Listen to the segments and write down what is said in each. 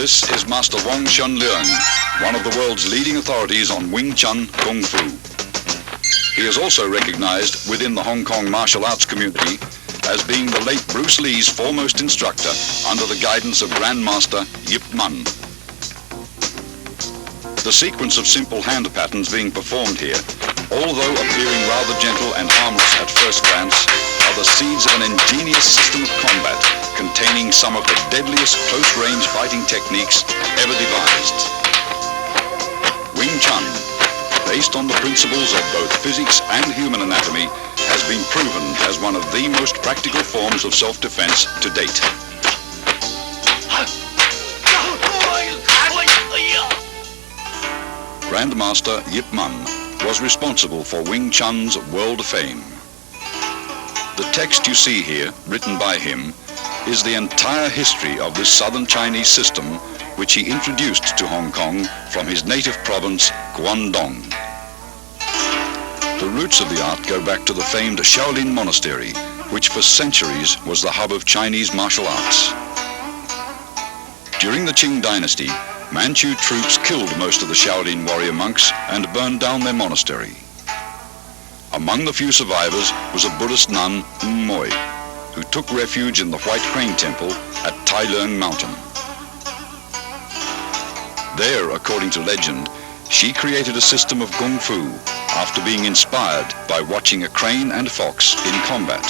This is Master Wong Shun Leung, one of the world's leading authorities on Wing Chun Kung Fu. He is also recognized within the Hong Kong martial arts community as being the late Bruce Lee's foremost instructor under the guidance of Grandmaster Yip Man. The sequence of simple hand patterns being performed here, although appearing rather gentle and harmless at first glance, are the seeds of an ingenious system of combat containing some of the deadliest close-range fighting techniques ever devised. Wing Chun, based on the principles of both physics and human anatomy, has been proven as one of the most practical forms of self-defense to date. Grandmaster Yip Man was responsible for Wing Chun's world fame. The text you see here, written by him, is the entire history of this southern Chinese system which he introduced to Hong Kong from his native province, Guangdong. The roots of the art go back to the famed Shaolin Monastery, which for centuries was the hub of Chinese martial arts. During the Qing dynasty, Manchu troops killed most of the Shaolin warrior monks and burned down their monastery. Among the few survivors was a Buddhist nun, Moy, who took refuge in the White Crane Temple at Tai Leung Mountain. There, according to legend, she created a system of Kung Fu after being inspired by watching a crane and fox in combat.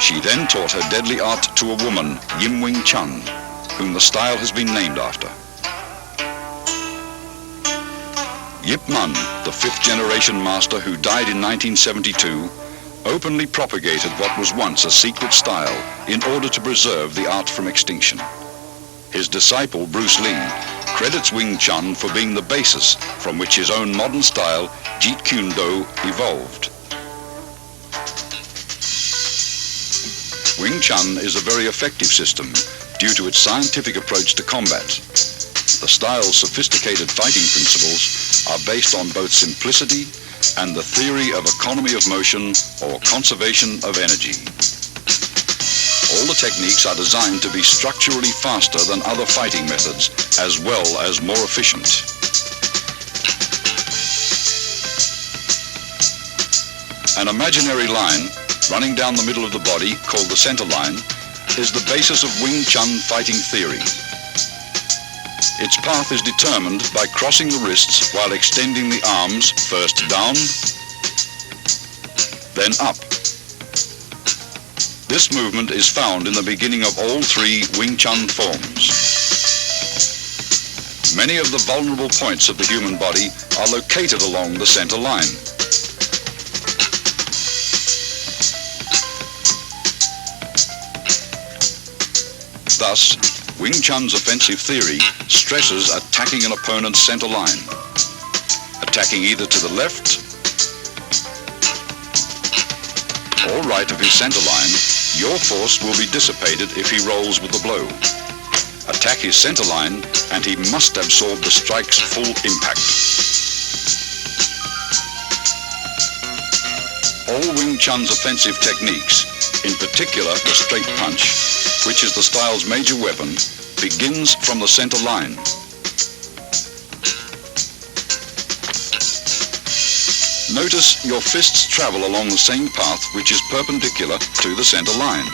She then taught her deadly art to a woman, Yim Wing Chun, whom the style has been named after. Yip Man, the fifth-generation master who died in 1972, openly propagated what was once a secret style in order to preserve the art from extinction. His disciple, Bruce Lee, credits Wing Chun for being the basis from which his own modern style, Jeet Kune Do, evolved. Wing Chun is a very effective system due to its scientific approach to combat. The style's sophisticated fighting principles are based on both simplicity and the theory of economy of motion or conservation of energy. All the techniques are designed to be structurally faster than other fighting methods, as well as more efficient. An imaginary line running down the middle of the body, called the center line, is the basis of Wing Chun fighting theory. Its path is determined by crossing the wrists while extending the arms first down, then up. This movement is found in the beginning of all three Wing Chun forms. Many of the vulnerable points of the human body are located along the center line. Thus, Wing Chun's offensive theory stresses attacking an opponent's center line. Attacking either to the left or right of his center line, your force will be dissipated if he rolls with the blow. Attack his center line and he must absorb the strike's full impact. All Wing Chun's offensive techniques, in particular the straight punch, which is the style's major weapon, begins from the center line. Notice your fists travel along the same path which is perpendicular to the center line.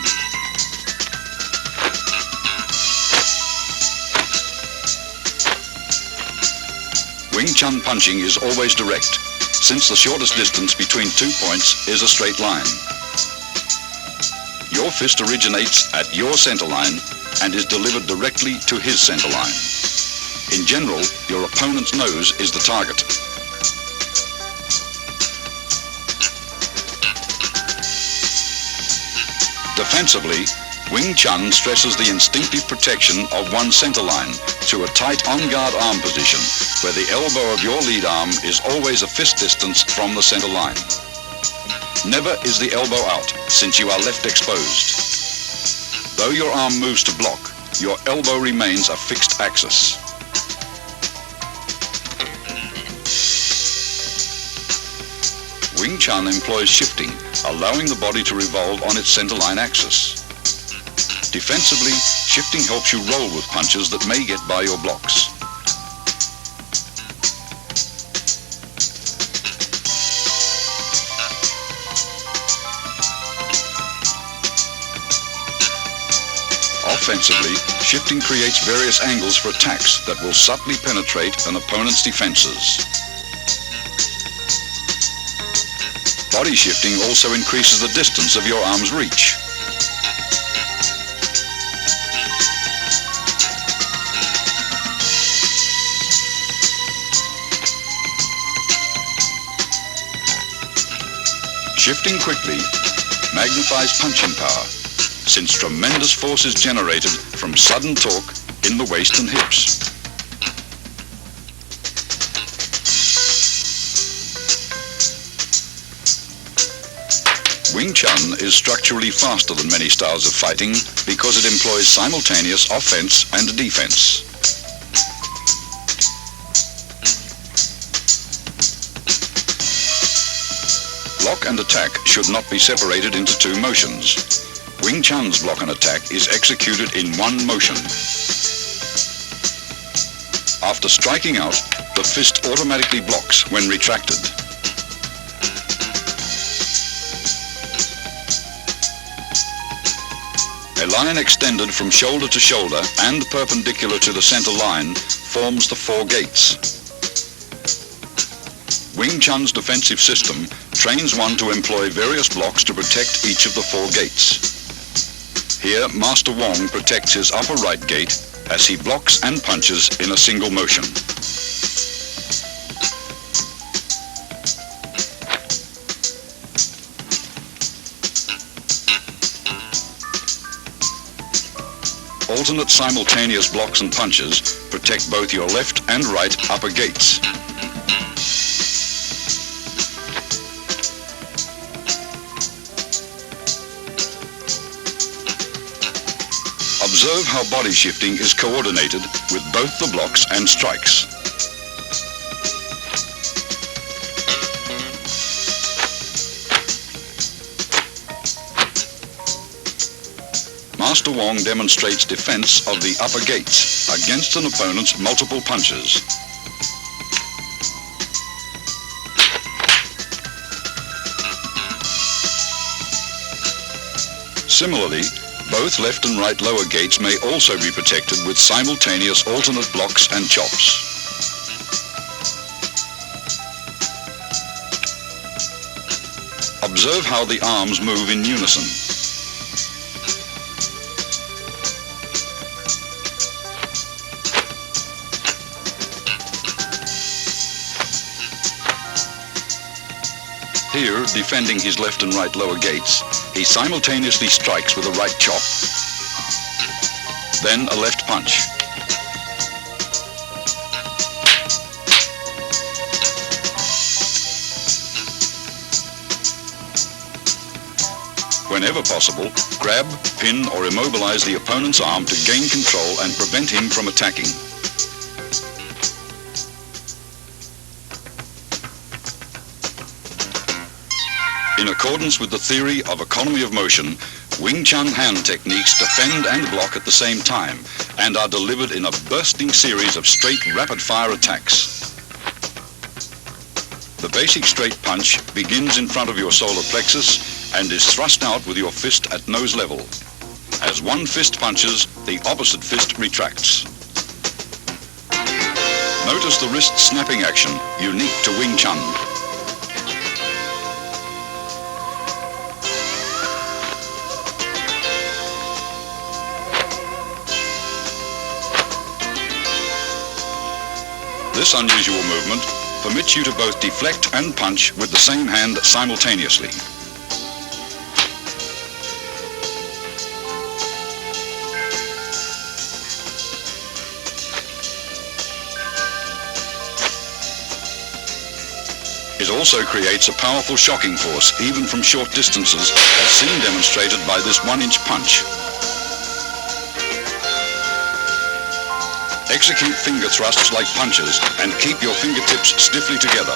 Wing Chun punching is always direct, since the shortest distance between 2 points is a straight line. Your fist originates at your center line and is delivered directly to his center line. In general, your opponent's nose is the target. Defensively, Wing Chun stresses the instinctive protection of one's center line through a tight on-guard arm position where the elbow of your lead arm is always a fist distance from the center line. Never is the elbow out, since you are left exposed. Though your arm moves to block, your elbow remains a fixed axis. Wing Chun employs shifting, allowing the body to revolve on its center line axis. Defensively, shifting helps you roll with punches that may get by your blocks. Offensively, shifting creates various angles for attacks that will subtly penetrate an opponent's defenses. Body shifting also increases the distance of your arm's reach. Shifting quickly magnifies punching power, since tremendous force is generated from sudden torque in the waist and hips. Wing Chun is structurally faster than many styles of fighting because it employs simultaneous offense and defense. Block and attack should not be separated into two motions. Wing Chun's block and attack is executed in one motion. After striking out, the fist automatically blocks when retracted. A line extended from shoulder to shoulder and perpendicular to the center line forms the four gates. Wing Chun's defensive system trains one to employ various blocks to protect each of the four gates. Here, Master Wong protects his upper right gate as he blocks and punches in a single motion. Alternate simultaneous blocks and punches protect both your left and right upper gates. Observe how body shifting is coordinated with both the blocks and strikes. Master Wong demonstrates defense of the upper gates against an opponent's multiple punches. Similarly, both left and right lower gates may also be protected with simultaneous alternate blocks and chops. Observe how the arms move in unison. Here, defending his left and right lower gates, he simultaneously strikes with a right chop, then a left punch. Whenever possible, grab, pin, or immobilize the opponent's arm to gain control and prevent him from attacking. In accordance with the theory of economy of motion, Wing Chun hand techniques defend and block at the same time and are delivered in a bursting series of straight rapid-fire attacks. The basic straight punch begins in front of your solar plexus and is thrust out with your fist at nose level. As one fist punches, the opposite fist retracts. Notice the wrist snapping action, unique to Wing Chun. This unusual movement permits you to both deflect and punch with the same hand simultaneously. It also creates a powerful shocking force, even from short distances, as seen demonstrated by this 1-inch punch. Execute finger thrusts like punches and keep your fingertips stiffly together.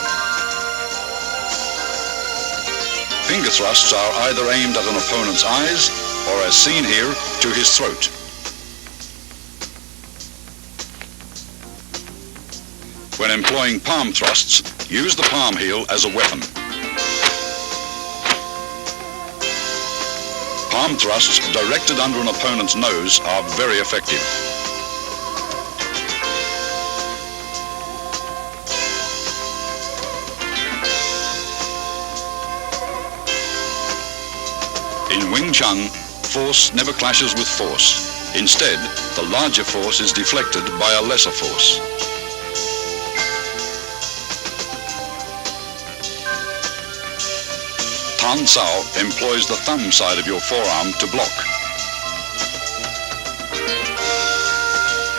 Finger thrusts are either aimed at an opponent's eyes or, as seen here, to his throat. When employing palm thrusts, use the palm heel as a weapon. Palm thrusts directed under an opponent's nose are very effective. In Wing Chun, force never clashes with force. Instead, the larger force is deflected by a lesser force. Tan Sao employs the thumb side of your forearm to block.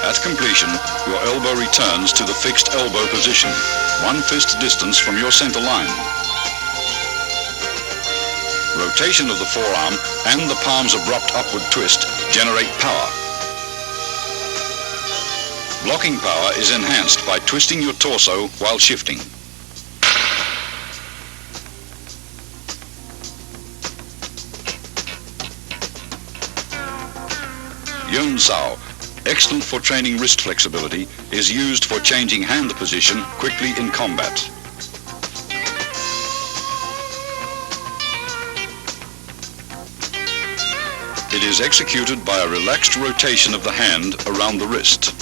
At completion, your elbow returns to the fixed elbow position, 1 fist distance from your center line. Rotation of the forearm and the palm's abrupt upward twist generate power. Blocking power is enhanced by twisting your torso while shifting. Yun Sao, excellent for training wrist flexibility, is used for changing hand position quickly in combat. It is executed by a relaxed rotation of the hand around the wrist.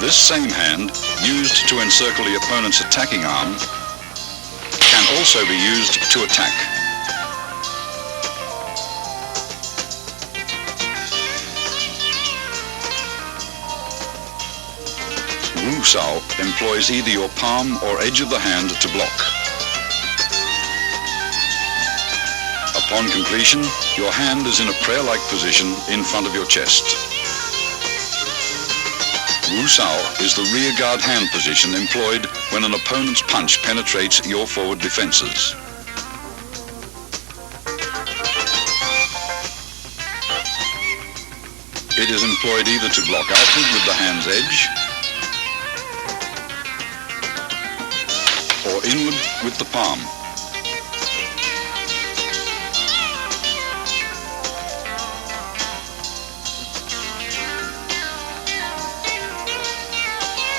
This same hand, used to encircle the opponent's attacking arm, can also be used to attack. Wu Sao employs either your palm or edge of the hand to block. Upon completion, your hand is in a prayer-like position in front of your chest. Wu Sao is the rear guard hand position employed when an opponent's punch penetrates your forward defenses. It is employed either to block outward with the hand's edge or inward with the palm.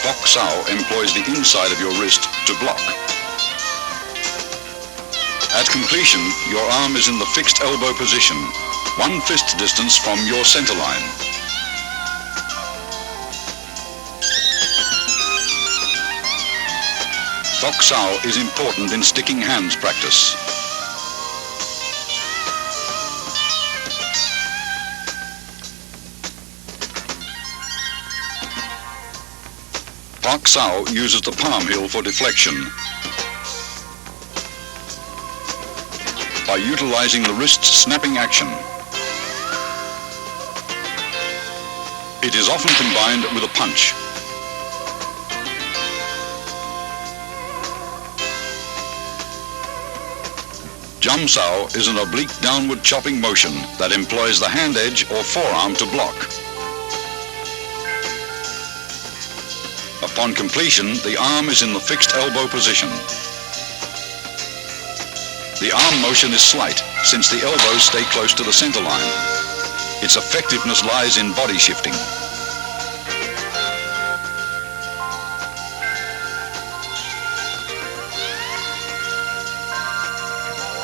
Fok Sao employs the inside of your wrist to block. At completion, your arm is in the fixed elbow position, 1 fist distance from your center line. Fok Sao is important in sticking hands practice. Fok Sao uses the palm heel for deflection. By utilizing the wrist's snapping action. It is often combined with a punch. Jum Sao is an oblique downward chopping motion that employs the hand edge or forearm to block. Upon completion, the arm is in the fixed elbow position. The arm motion is slight, since the elbows stay close to the center line. Its effectiveness lies in body shifting.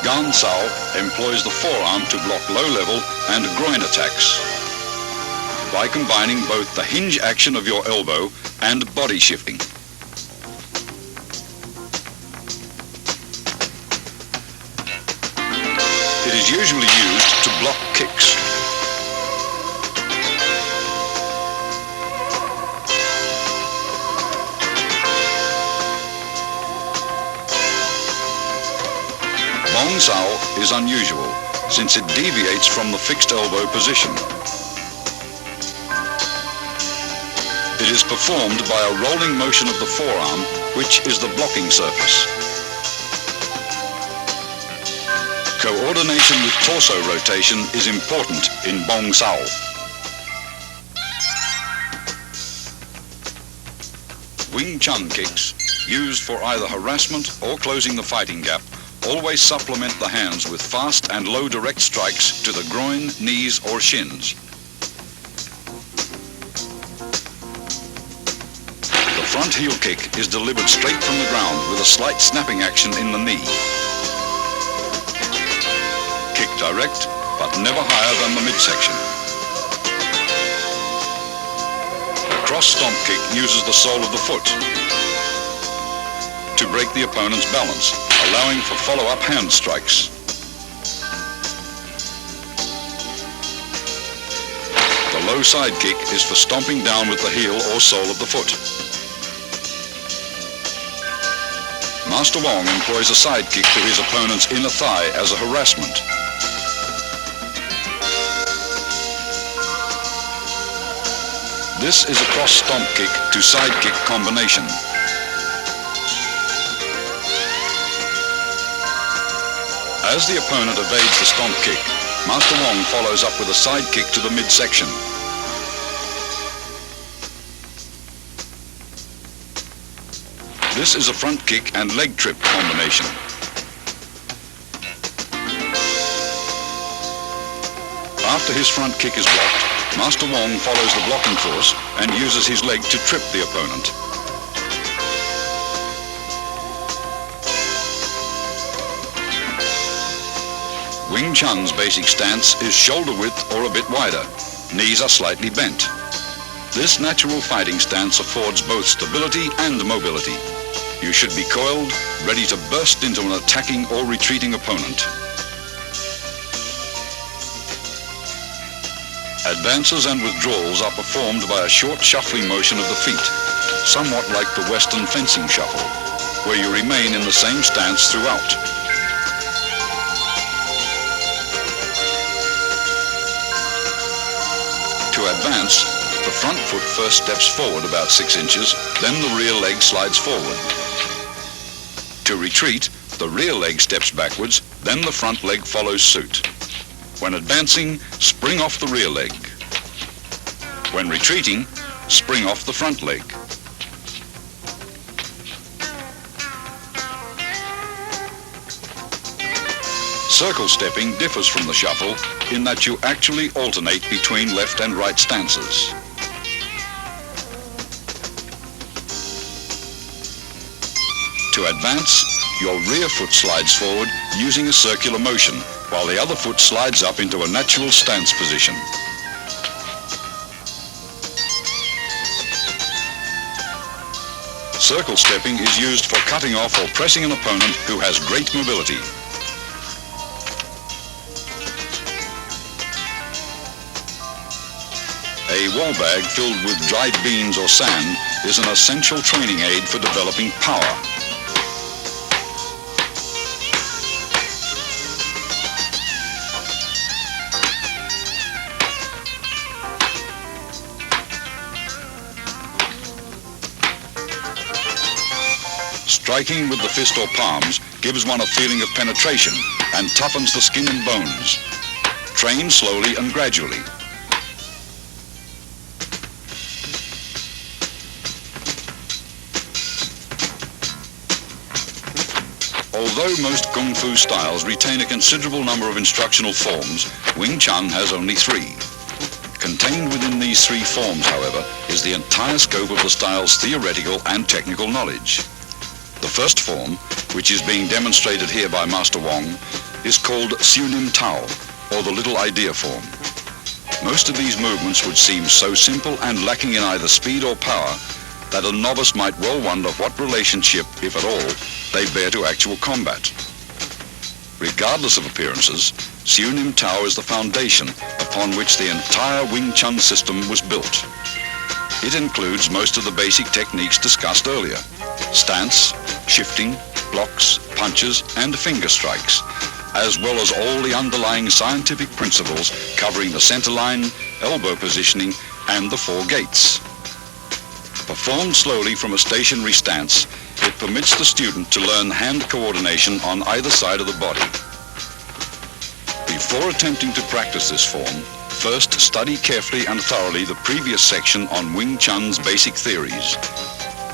Gan Sao employs the forearm to block low-level and groin attacks by combining both the hinge action of your elbow and body shifting. It is usually used to block kicks. Bong Sao is unusual, since it deviates from the fixed elbow position. It is performed by a rolling motion of the forearm, which is the blocking surface. Coordination with torso rotation is important in Bong Sao. Wing Chun kicks, used for either harassment or closing the fighting gap, always supplement the hands with fast and low direct strikes to the groin, knees or shins. The front heel kick is delivered straight from the ground with a slight snapping action in the knee. Kick direct, but never higher than the midsection. A cross stomp kick uses the sole of the foot to break the opponent's balance, allowing for follow-up hand strikes. The low side kick is for stomping down with the heel or sole of the foot. Master Wong employs a side kick to his opponent's inner thigh as a harassment. This is a cross stomp kick to side kick combination. As the opponent evades the stomp kick, Master Wong follows up with a side kick to the midsection. This is a front kick and leg trip combination. After his front kick is blocked, Master Wong follows the blocking force and uses his leg to trip the opponent. Wing Chun's basic stance is shoulder width or a bit wider. Knees are slightly bent. This natural fighting stance affords both stability and mobility. You should be coiled, ready to burst into an attacking or retreating opponent. Advances and withdrawals are performed by a short shuffling motion of the feet, somewhat like the Western fencing shuffle, where you remain in the same stance throughout. To advance, the front foot first steps forward about 6 inches, then the rear leg slides forward. To retreat, the rear leg steps backwards, then the front leg follows suit. When advancing, spring off the rear leg. When retreating, spring off the front leg. Circle stepping differs from the shuffle in that you actually alternate between left and right stances. To advance, your rear foot slides forward using a circular motion, while the other foot slides up into a natural stance position. Circle stepping is used for cutting off or pressing an opponent who has great mobility. A wall bag filled with dried beans or sand is an essential training aid for developing power. Striking with the fist or palms gives one a feeling of penetration and toughens the skin and bones. Train slowly and gradually. Although most Kung Fu styles retain a considerable number of instructional forms, Wing Chun has only 3. Contained within these 3 forms, however, is the entire scope of the style's theoretical and technical knowledge. The first form, which is being demonstrated here by Master Wong, is called Chun Tao, or the Little Idea form. Most of these movements would seem so simple and lacking in either speed or power that a novice might well wonder what relationship, if at all, they bear to actual combat. Regardless of appearances, Chun Tao is the foundation upon which the entire Wing Chun system was built. It includes most of the basic techniques discussed earlier: stance, shifting, blocks, punches, and finger strikes, as well as all the underlying scientific principles covering the center line, elbow positioning, and the four gates. Performed slowly from a stationary stance, it permits the student to learn hand coordination on either side of the body. Before attempting to practice this form, first study carefully and thoroughly the previous section on Wing Chun's basic theories.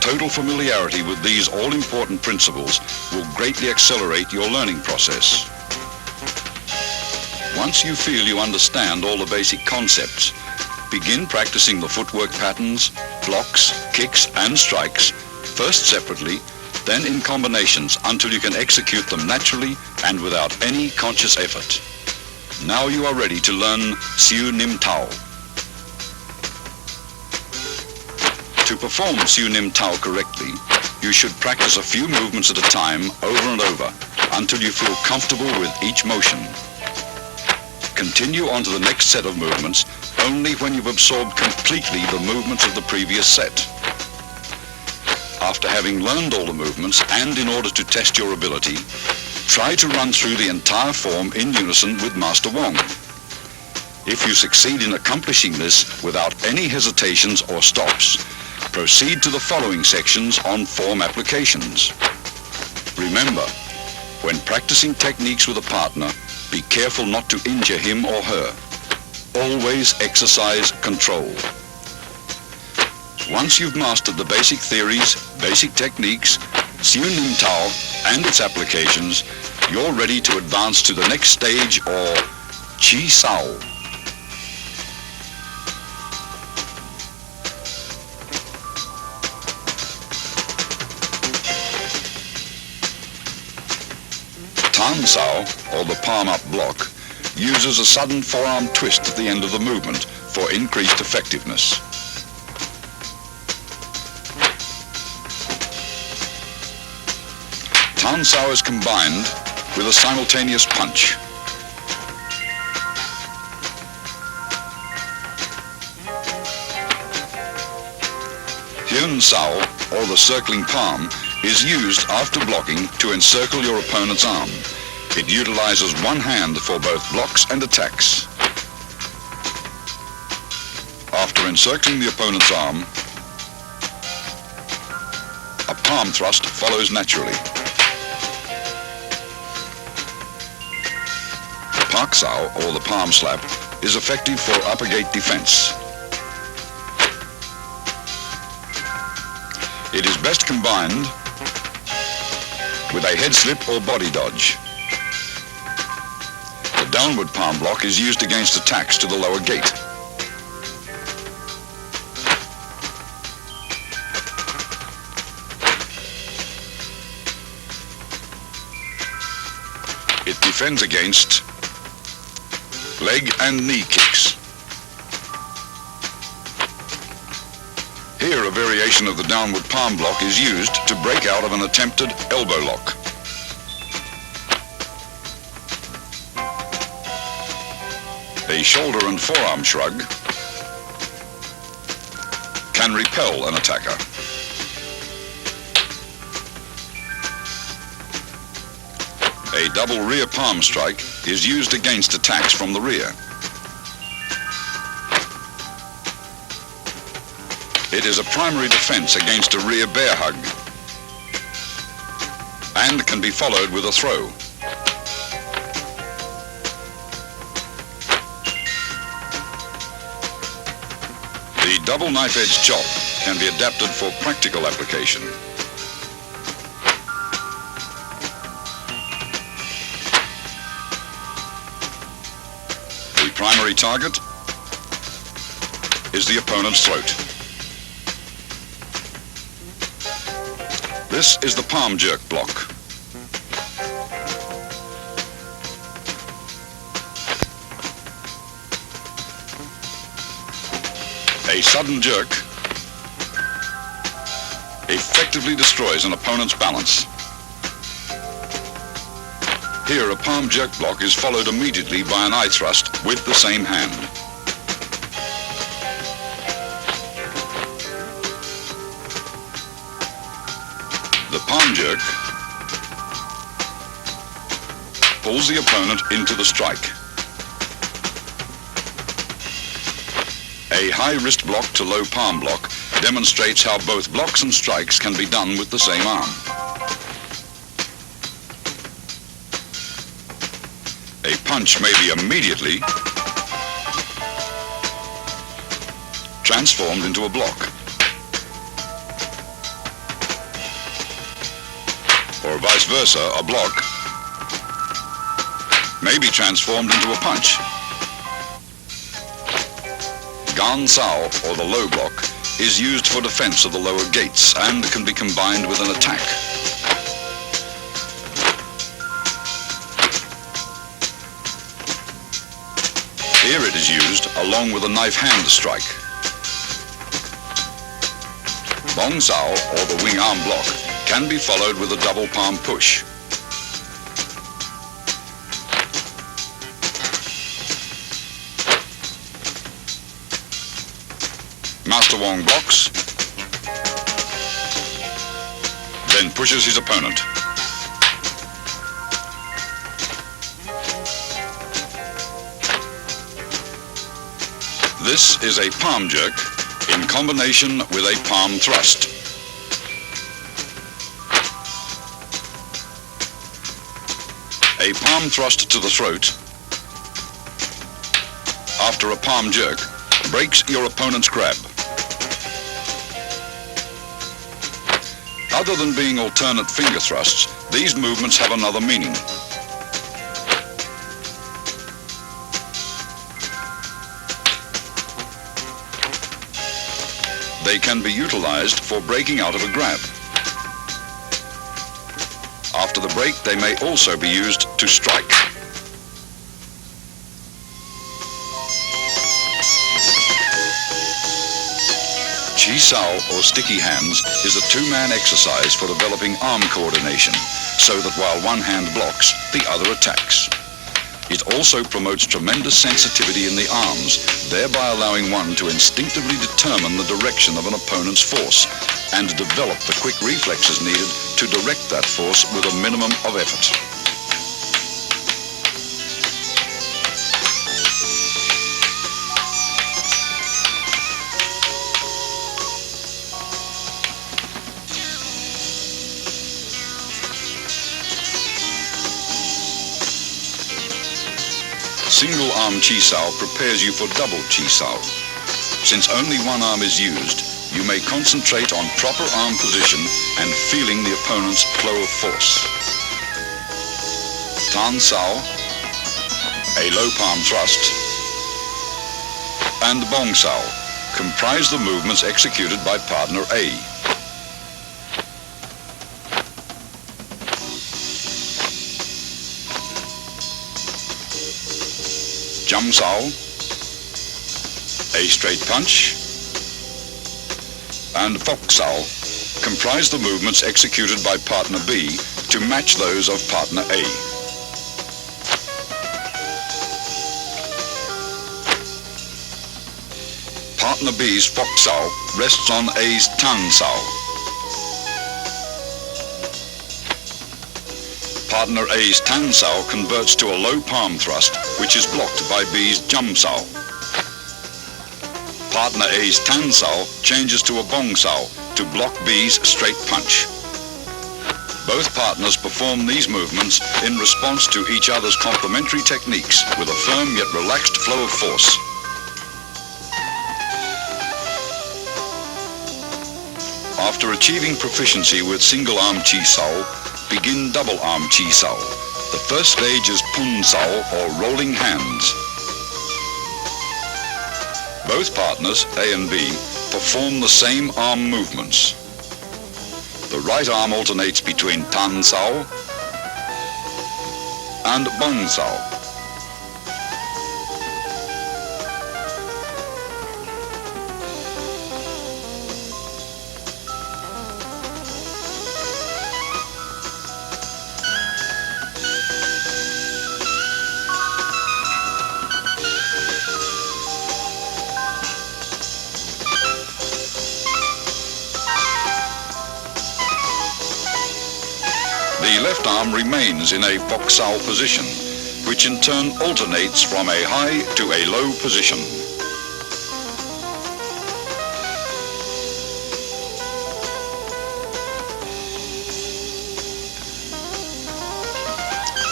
Total familiarity with these all-important principles will greatly accelerate your learning process. Once you feel you understand all the basic concepts, begin practicing the footwork patterns, blocks, kicks, and strikes, first separately, then in combinations until you can execute them naturally and without any conscious effort. Now you are ready to learn Siu Nim Tao. To perform Siu Nim Tao correctly, you should practice a few movements at a time over and over until you feel comfortable with each motion. Continue on to the next set of movements only when you've absorbed completely the movements of the previous set. After having learned all the movements and in order to test your ability, try to run through the entire form in unison with Master Wong. If you succeed in accomplishing this without any hesitations or stops, proceed to the following sections on form applications. Remember, when practicing techniques with a partner, be careful not to injure him or her. Always exercise control. Once you've mastered the basic theories, basic techniques, Siu Nim Tao, and its applications, you're ready to advance to the next stage, or Chi Sao. Tan Sao, or the palm-up block, uses a sudden forearm twist at the end of the movement for increased effectiveness. Tan Sao is combined with a simultaneous punch. Hyun Sao, or the circling palm, is used after blocking to encircle your opponent's arm. It utilizes one hand for both blocks and attacks. After encircling the opponent's arm, a palm thrust follows naturally. Pak Sao, or the palm slap, is effective for upper gate defense. It is best combined with a head slip or body dodge. The downward palm block is used against attacks to the lower gate. It defends against leg and knee kicks. Here, a variation of the downward palm block is used to break out of an attempted elbow lock. A shoulder and forearm shrug can repel an attacker. A double rear palm strike is used against attacks from the rear. It is a primary defense against a rear bear hug and can be followed with a throw. The double knife-edge chop can be adapted for practical application. The primary target is the opponent's throat. This is the palm jerk block. A sudden jerk effectively destroys an opponent's balance. Here, a palm jerk block is followed immediately by an eye thrust with the same hand. The palm jerk pulls the opponent into the strike. A high wrist block to low palm block demonstrates how both blocks and strikes can be done with the same arm. A punch may be immediately transformed into a block, or vice versa, a block may be transformed into a punch. Gan Sao, or the low block, is used for defense of the lower gates and can be combined with an attack. Here it is used along with a knife hand strike. Bong Sao, or the wing arm block, can be followed with a double palm push. Master Wong blocks, then pushes his opponent. This is a palm jerk in combination with a palm thrust. A palm thrust to the throat after a palm jerk breaks your opponent's grab. Other than being alternate finger thrusts, these movements have another meaning. They can be utilized for breaking out of a grab. After the break, they may also be used to strike. Chi Sao, or sticky hands, is a two-man exercise for developing arm coordination, so that while one hand blocks, the other attacks. It also promotes tremendous sensitivity in the arms, thereby allowing one to instinctively determine the direction of an opponent's force and develop the quick reflexes needed to direct that force with a minimum of effort. Single arm Chi Sao prepares you for double Chi Sao. Since only one arm is used, you may concentrate on proper arm position and feeling the opponent's flow of force. Tan Sao, a low palm thrust, and Bong Sao comprise the movements executed by partner A. Jum Sao, a straight punch, and Fok Sao comprise the movements executed by partner B to match those of partner A. Partner B's Fok Sao rests on A's Tan Sao. Partner A's Tan Sao converts to a low palm thrust, which is blocked by B's Jum Sao. Partner A's Tan Sao changes to a Bong Sao to block B's straight punch. Both partners perform these movements in response to each other's complementary techniques with a firm yet relaxed flow of force. After achieving proficiency with single arm Chi Sao, begin double arm Chi Sao. The first stage is Pun Sao, or rolling hands. Both partners, A and B, perform the same arm movements. The right arm alternates between Tan Sao and Bong Sao. The left arm remains in a foxao position, which in turn alternates from a high to a low position.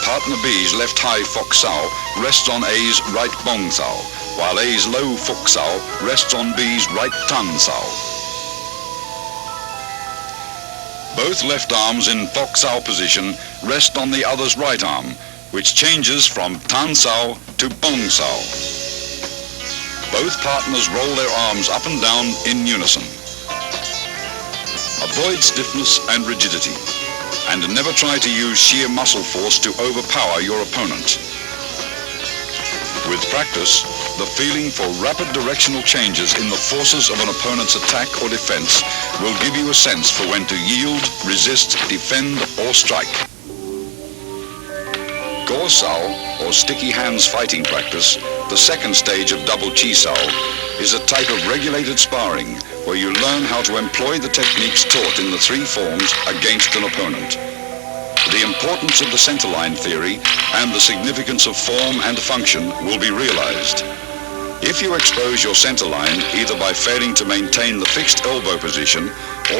Partner B's left high foxao rests on A's right bongzao, while A's low foxao rests on B's right tansao. Both left arms in foxao position rest on the other's right arm, which changes from tansao to bongzao. Both partners roll their arms up and down in unison. Avoid stiffness and rigidity, and never try to use sheer muscle force to overpower your opponent. With practice, the feeling for rapid directional changes in the forces of an opponent's attack or defense will give you a sense for when to yield, resist, defend, or strike. Gorsao, or sticky hands fighting practice, the second stage of double chisao, is a type of regulated sparring where you learn how to employ the techniques taught in the three forms against an opponent. The importance of the centerline theory and the significance of form and function will be realized. If you expose your centerline either by failing to maintain the fixed elbow position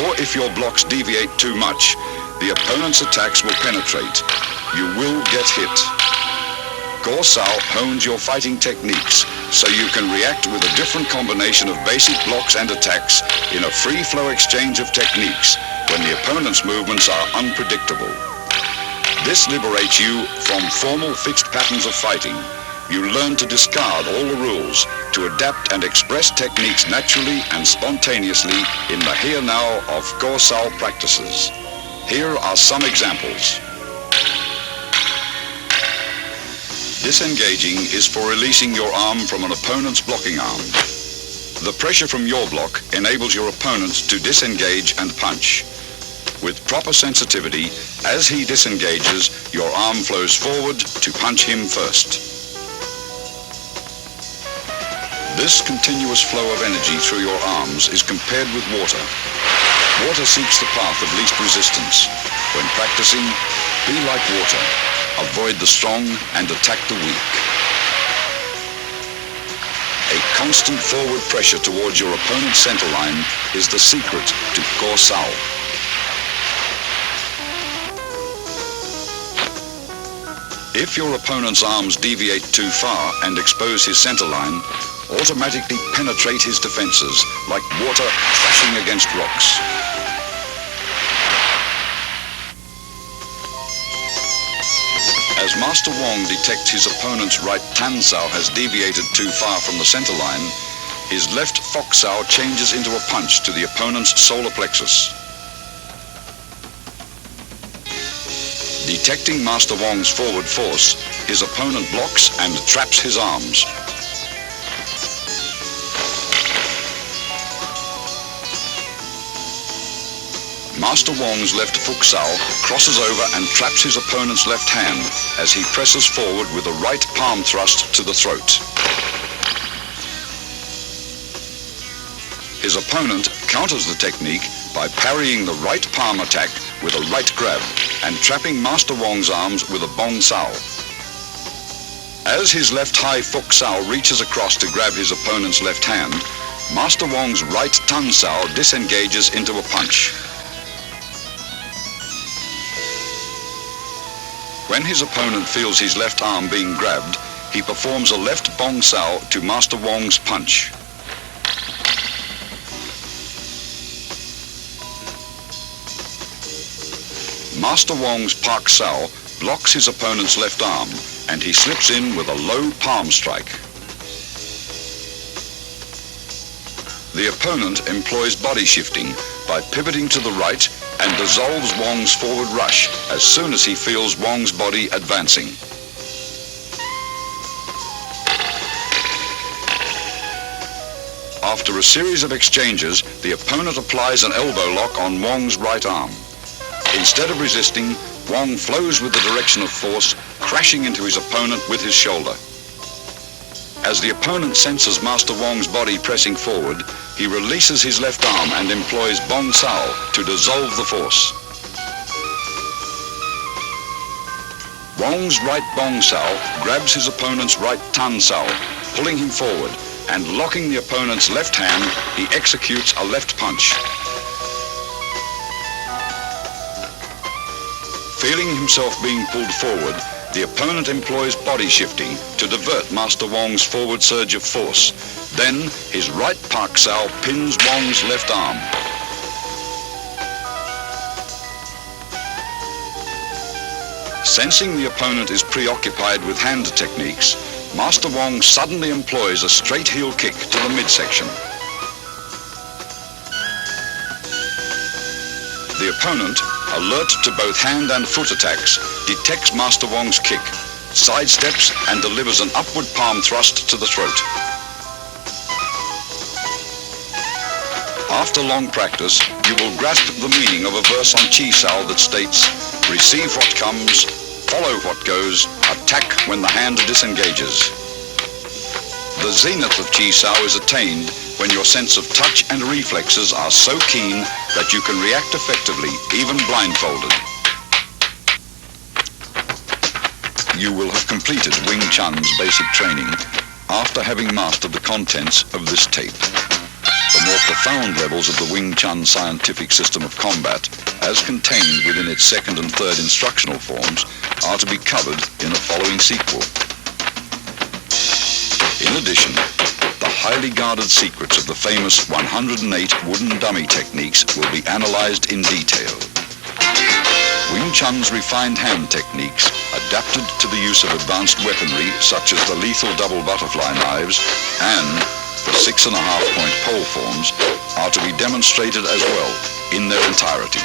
or if your blocks deviate too much, the opponent's attacks will penetrate. You will get hit. Gorsao hones your fighting techniques so you can react with a different combination of basic blocks and attacks in a free-flow exchange of techniques when the opponent's movements are unpredictable. This liberates you from formal fixed patterns of fighting. You learn to discard all the rules, to adapt and express techniques naturally and spontaneously in the here-now of Gorsao practices. Here are some examples. Disengaging is for releasing your arm from an opponent's blocking arm. The pressure from your block enables your opponent to disengage and punch. With proper sensitivity, as he disengages, your arm flows forward to punch him first. This continuous flow of energy through your arms is compared with water. Water seeks the path of least resistance. When practicing, be like water. Avoid the strong and attack the weak. A constant forward pressure towards your opponent's centerline is the secret to Gorsao. If your opponent's arms deviate too far and expose his centerline, automatically penetrate his defenses like water crashing against rocks. As Master Wong detects his opponent's right tansao has deviated too far from the centerline, his left foxao changes into a punch to the opponent's solar plexus. Detecting Master Wong's forward force, his opponent blocks and traps his arms. Master Wong's left foxao crosses over and traps his opponent's left hand as he presses forward with a right palm thrust to the throat. His opponent counters the technique by parrying the right palm attack with a right grab and trapping Master Wong's arms with a bongzao. As his left high foxao reaches across to grab his opponent's left hand, Master Wong's right tansao disengages into a punch. When his opponent feels his left arm being grabbed, he performs a left bongzao to Master Wong's punch. Master Wong's Pak Sao blocks his opponent's left arm and he slips in with a low palm strike. The opponent employs body shifting by pivoting to the right and dissolves Wong's forward rush as soon as he feels Wong's body advancing. After a series of exchanges, the opponent applies an elbow lock on Wong's right arm. Instead of resisting, Wong flows with the direction of force, crashing into his opponent with his shoulder. As the opponent senses Master Wong's body pressing forward, he releases his left arm and employs bongzao to dissolve the force. Wong's right bong sao grabs his opponent's right tan sao, pulling him forward, and locking the opponent's left hand, he executes a left punch. Feeling himself being pulled forward, the opponent employs body shifting to divert Master Wong's forward surge of force. Then, his right pak sao pins Wong's left arm. Sensing the opponent is preoccupied with hand techniques, Master Wong suddenly employs a straight heel kick to the midsection. The opponent, alert to both hand and foot attacks, detects Master Wong's kick, sidesteps and delivers an upward palm thrust to the throat. After long practice, you will grasp the meaning of a verse on Chi Sao that states, "Receive what comes, follow what goes, attack when the hand disengages." The zenith of Chi Sao is attained when your sense of touch and reflexes are so keen that you can react effectively, even blindfolded. You will have completed Wing Chun's basic training after having mastered the contents of this tape. The more profound levels of the Wing Chun scientific system of combat, as contained within its second and third instructional forms, are to be covered in the following sequel. In addition, the highly guarded secrets of the famous 108 wooden dummy techniques will be analyzed in detail. Wing Chun's refined hand techniques, adapted to the use of advanced weaponry such as the lethal double butterfly knives and the 6.5-point pole forms, are to be demonstrated as well in their entirety.